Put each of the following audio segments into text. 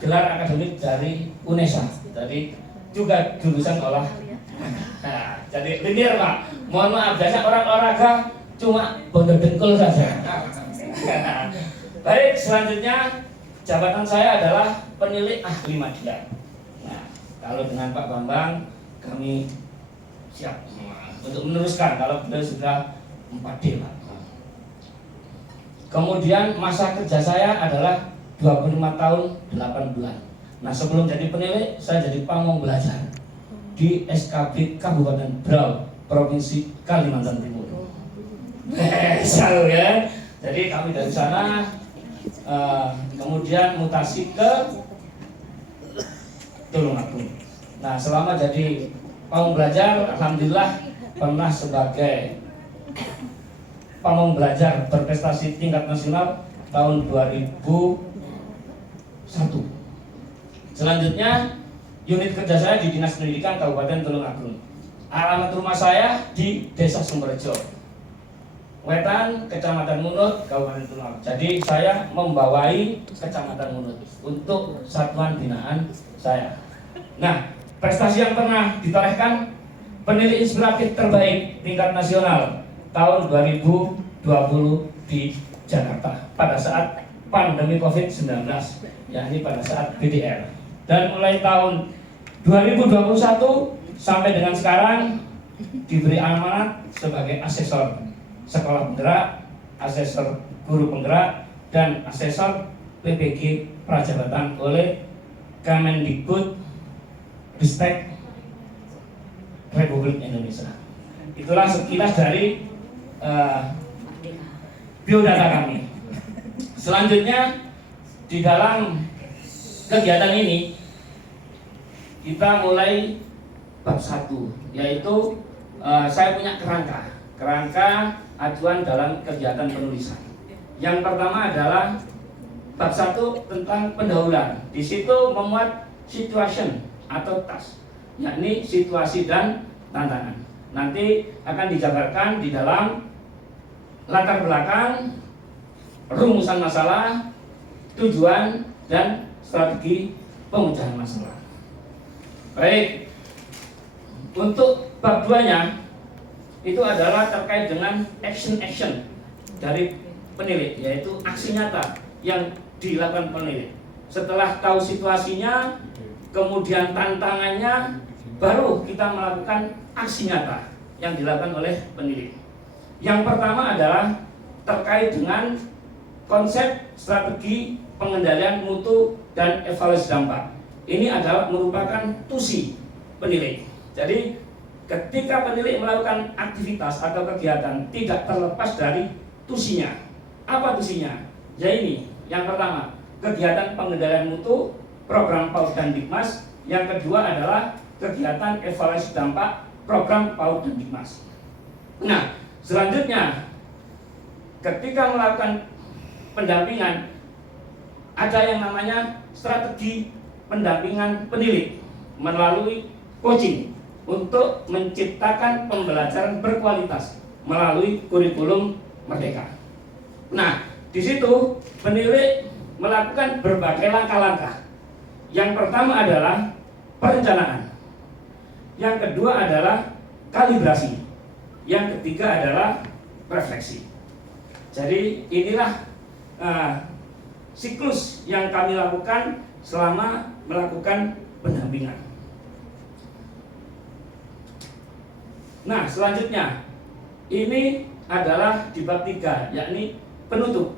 gelar akademik dari UNESA, jadi juga jurusan olah. Nah, jadi linear Pak. Mohon maaf, biasa orang olahraga cuma bondo dengkul saja. Baik, selanjutnya jabatan saya adalah penilik ahli media. Nah, kalau dengan Pak Bambang kami siap untuk meneruskan kalau beliau sudah 4D Pak. Kemudian masa kerja saya adalah 25 tahun 8 bulan. Nah, sebelum jadi penilik saya jadi pamong belajar di SKB Kabupaten Berau, Provinsi Kalimantan Timur. Selalu ya. Jadi kami dari sana kemudian mutasi ke Tulungagung. Nah, selama jadi pamong belajar, alhamdulillah pernah sebagai pamong belajar berprestasi tingkat nasional tahun 2001. Selanjutnya unit kerja saya di Dinas Pendidikan Kabupaten Tulungagung. Alamat rumah saya di Desa Sumberjo, Wetan, Kecamatan Munut, Kabupaten Tulungagung. Jadi saya membawai Kecamatan Munut untuk satuan binaan saya. Nah, prestasi yang pernah ditorehkan penilik inspiratif terbaik tingkat nasional tahun 2020 di Jakarta pada saat pandemi COVID-19, yakni pada saat BDR. Dan mulai tahun 2021 sampai dengan sekarang diberi amanat sebagai asesor sekolah penggerak, asesor guru penggerak, dan asesor PPG Prajabatan oleh Kemendikbud Ristek Republik Indonesia. Itulah sekilas dari biodata kami. Selanjutnya di dalam kegiatan ini kita mulai bab 1, yaitu saya punya kerangka acuan dalam kegiatan penulisan. Yang pertama adalah bab 1 tentang pendahuluan. Di situ memuat situation atau task, yakni situasi dan tantangan. Nanti akan dijabarkan di dalam latar belakang, rumusan masalah, tujuan, dan strategi pemecahan masalah. Baik, untuk bab 2-nya itu adalah terkait dengan action dari penilik, yaitu aksi nyata yang dilakukan penilik. Setelah tahu situasinya, kemudian tantangannya, baru kita melakukan aksi nyata yang dilakukan oleh penilik. Yang pertama adalah terkait dengan konsep strategi pengendalian mutu dan evaluasi dampak. Ini adalah merupakan tusi penilik. Jadi ketika penilik melakukan aktivitas atau kegiatan tidak terlepas dari tusinya. Apa tusinya? Ya ini, yang pertama, kegiatan pengendalian mutu, program PAUD dan Dikmas. Yang kedua adalah kegiatan evaluasi dampak, program PAUD dan Dikmas. Nah, selanjutnya ketika melakukan pendampingan, ada yang namanya strategi pendampingan penilik melalui coaching untuk menciptakan pembelajaran berkualitas melalui kurikulum Merdeka. Nah, di situ penilik melakukan berbagai langkah-langkah. Yang pertama adalah perencanaan, yang kedua adalah kalibrasi, yang ketiga adalah refleksi. Jadi inilah siklus yang kami lakukan selama melakukan pendampingan. Nah, selanjutnya ini adalah di bab 3, yakni penutup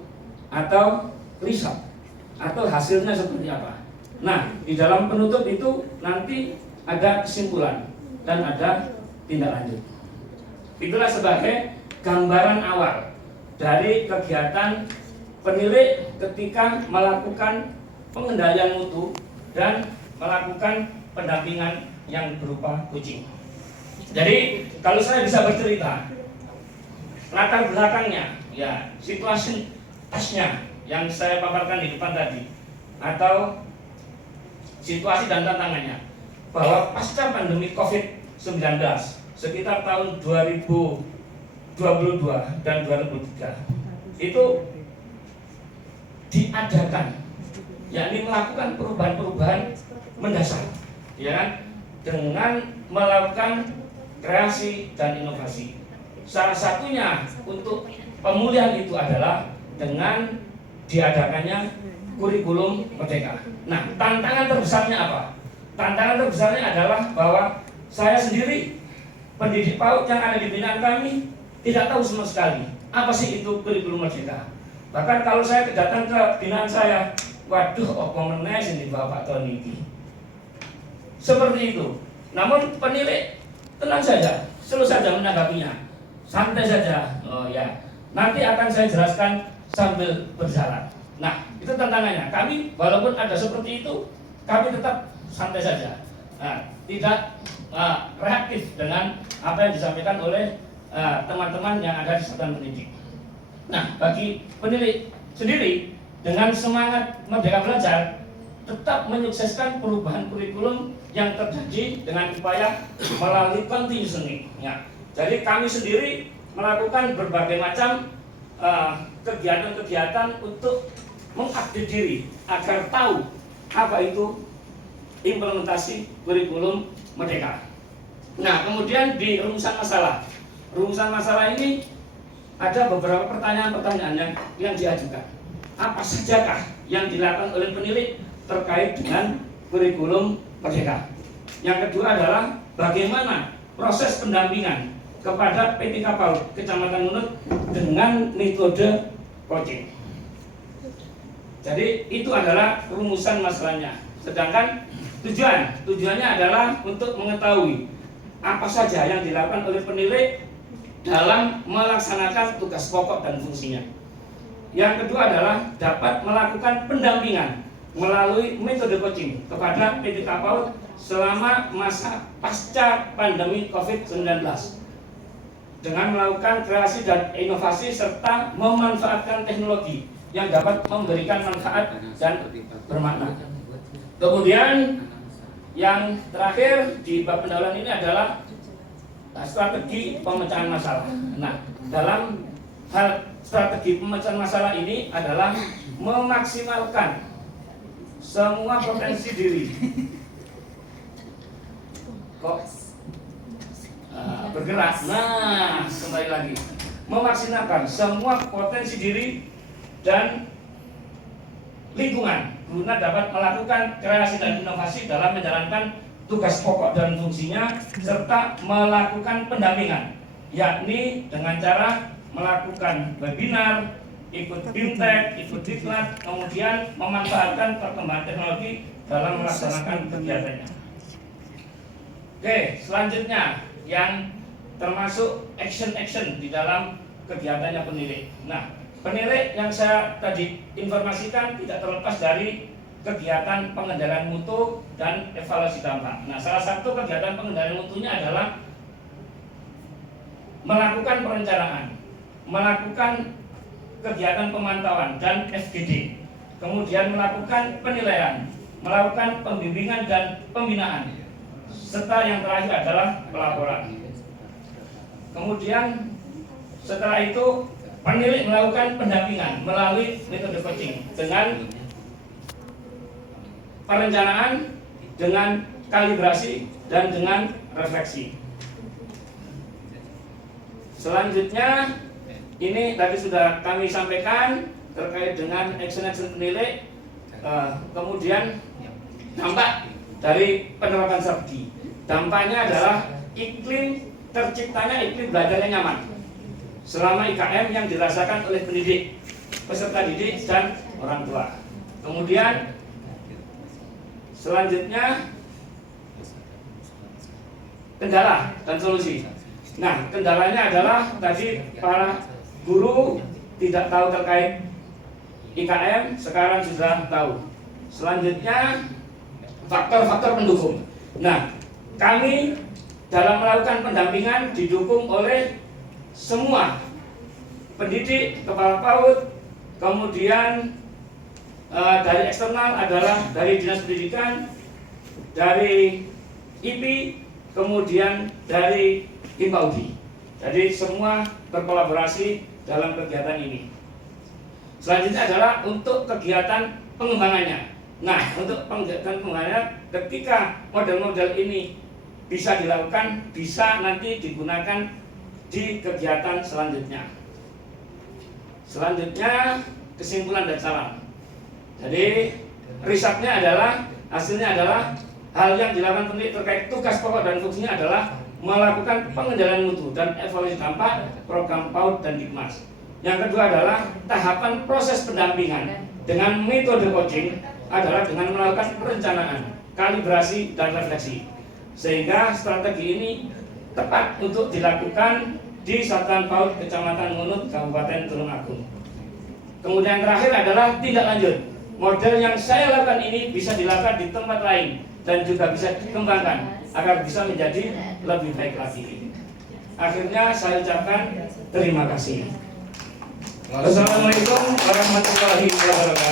atau result atau hasilnya seperti apa. Nah, di dalam penutup itu nanti ada kesimpulan dan ada tindak lanjut. Itulah sebagai gambaran awal dari kegiatan penilik ketika melakukan pengendalian mutu dan melakukan pendampingan yang berupa coaching. Jadi kalau saya bisa bercerita latar belakangnya, ya situasi tasnya yang saya paparkan di depan tadi, atau situasi dan tantangannya, bahwa pasca pandemi COVID-19 sekitar tahun 2022 dan 2023 itu diadakan yakni melakukan perubahan-perubahan mendasar, ya kan, dengan melakukan kreasi dan inovasi. Salah satunya untuk pemulihan itu adalah dengan diadakannya kurikulum merdeka. Nah, tantangan terbesarnya apa? Tantangan terbesarnya adalah bahwa saya sendiri, pendidik PAUD yang ada di binaan kami, tidak tahu sama sekali apa sih itu kurikulum merdeka. Bahkan kalau saya datang ke binaan saya, waduh, apa meneh sing Bapak Tony iki. Seperti itu. Namun penilik tenang saja, selalu saja menanggapinya. Santai saja. Oh ya, nanti akan saya jelaskan sambil berjalan. Nah, itu tantangannya. Kami walaupun ada seperti itu, kami tetap santai saja. Nah, tidak reaktif dengan apa yang disampaikan oleh teman-teman yang ada di satuan pendidik. Nah, bagi penilik sendiri dengan semangat merdeka belajar, tetap menyukseskan perubahan kurikulum yang terjadi dengan upaya melalui continuous learning. Ya. Jadi kami sendiri melakukan berbagai macam kegiatan-kegiatan untuk mengupdate diri agar tahu apa itu implementasi kurikulum merdeka. Nah, kemudian di rumusan masalah ini ada beberapa pertanyaan-pertanyaan yang diajukan. Apa sajakah yang dilakukan oleh penilik terkait dengan kurikulum merdeka? Yang kedua adalah bagaimana proses pendampingan kepada PTK PAUD Kecamatan Ngunut dengan metode coaching. Jadi itu adalah rumusan masalahnya. Sedangkan tujuannya adalah untuk mengetahui apa saja yang dilakukan oleh penilik dalam melaksanakan tugas pokok dan fungsinya. Yang kedua adalah dapat melakukan pendampingan melalui metode coaching kepada PTK PAUD selama masa pasca pandemi COVID-19 dengan melakukan kreasi dan inovasi serta memanfaatkan teknologi yang dapat memberikan manfaat dan bermakna. Kemudian yang terakhir di bab pendahuluan ini adalah strategi pemecahan masalah. Nah, dalam hal strategi pemecahan masalah ini adalah memaksimalkan semua potensi diri. Kok bergerak? Nah, kembali lagi, memaksimalkan semua potensi diri dan lingkungan guna dapat melakukan kreasi dan inovasi dalam menjalankan tugas pokok dan fungsinya serta melakukan pendampingan, yakni dengan cara melakukan webinar, ikut BIMTEK, ikut diklat, kemudian memanfaatkan perkembangan teknologi dalam melaksanakan kegiatannya. Oke, selanjutnya yang termasuk action di dalam kegiatannya penilik. Nah, penilik yang saya tadi informasikan tidak terlepas dari kegiatan pengendalian mutu dan evaluasi dampak. Nah, salah satu kegiatan pengendalian mutunya adalah melakukan perencanaan, melakukan kegiatan pemantauan dan FGD, kemudian melakukan penilaian, melakukan pembimbingan dan pembinaan, serta yang terakhir adalah pelaporan. Kemudian setelah itu penilik melakukan pendampingan melalui metode coaching dengan perencanaan, dengan kalibrasi, dan dengan refleksi. Selanjutnya, ini tadi sudah kami sampaikan terkait dengan action penilik, kemudian dampak dari penerapan strategi. Dampaknya adalah terciptanya iklim belajar yang nyaman selama IKM yang dirasakan oleh pendidik, peserta didik, dan orang tua. Kemudian selanjutnya kendala dan solusi. Nah, kendalanya adalah tadi para guru tidak tahu terkait IKM, sekarang sudah tahu. Selanjutnya faktor-faktor pendukung. Nah, kami dalam melakukan pendampingan didukung oleh semua pendidik, kepala PAUD, kemudian dari eksternal adalah dari Dinas Pendidikan, dari IP, kemudian dari Himpaudi. Jadi semua berkolaborasi dalam kegiatan ini. Selanjutnya adalah untuk kegiatan pengembangannya. Nah, untuk pengiatan pengembangan ketika model-model ini bisa dilakukan, bisa nanti digunakan di kegiatan selanjutnya. Selanjutnya kesimpulan dan saran. Jadi risetnya adalah, hasilnya adalah hal yang dilakukan peneliti terkait tugas pokok dan fungsinya adalah melakukan pengendalian mutu dan evaluasi dampak program PAUD dan Dikmas. Yang kedua adalah tahapan proses pendampingan dengan metode coaching adalah dengan melakukan perencanaan, kalibrasi dan refleksi, sehingga strategi ini tepat untuk dilakukan di Satuan PAUD Kecamatan Ngunut, Kabupaten Tulungagung. Kemudian terakhir adalah tindak lanjut. Model yang saya lakukan ini bisa dilakukan di tempat lain dan juga bisa dikembangkan agar bisa menjadi lebih baik lagi. Akhirnya saya ucapkan terima kasih. Wassalamualaikum warahmatullahi wabarakatuh.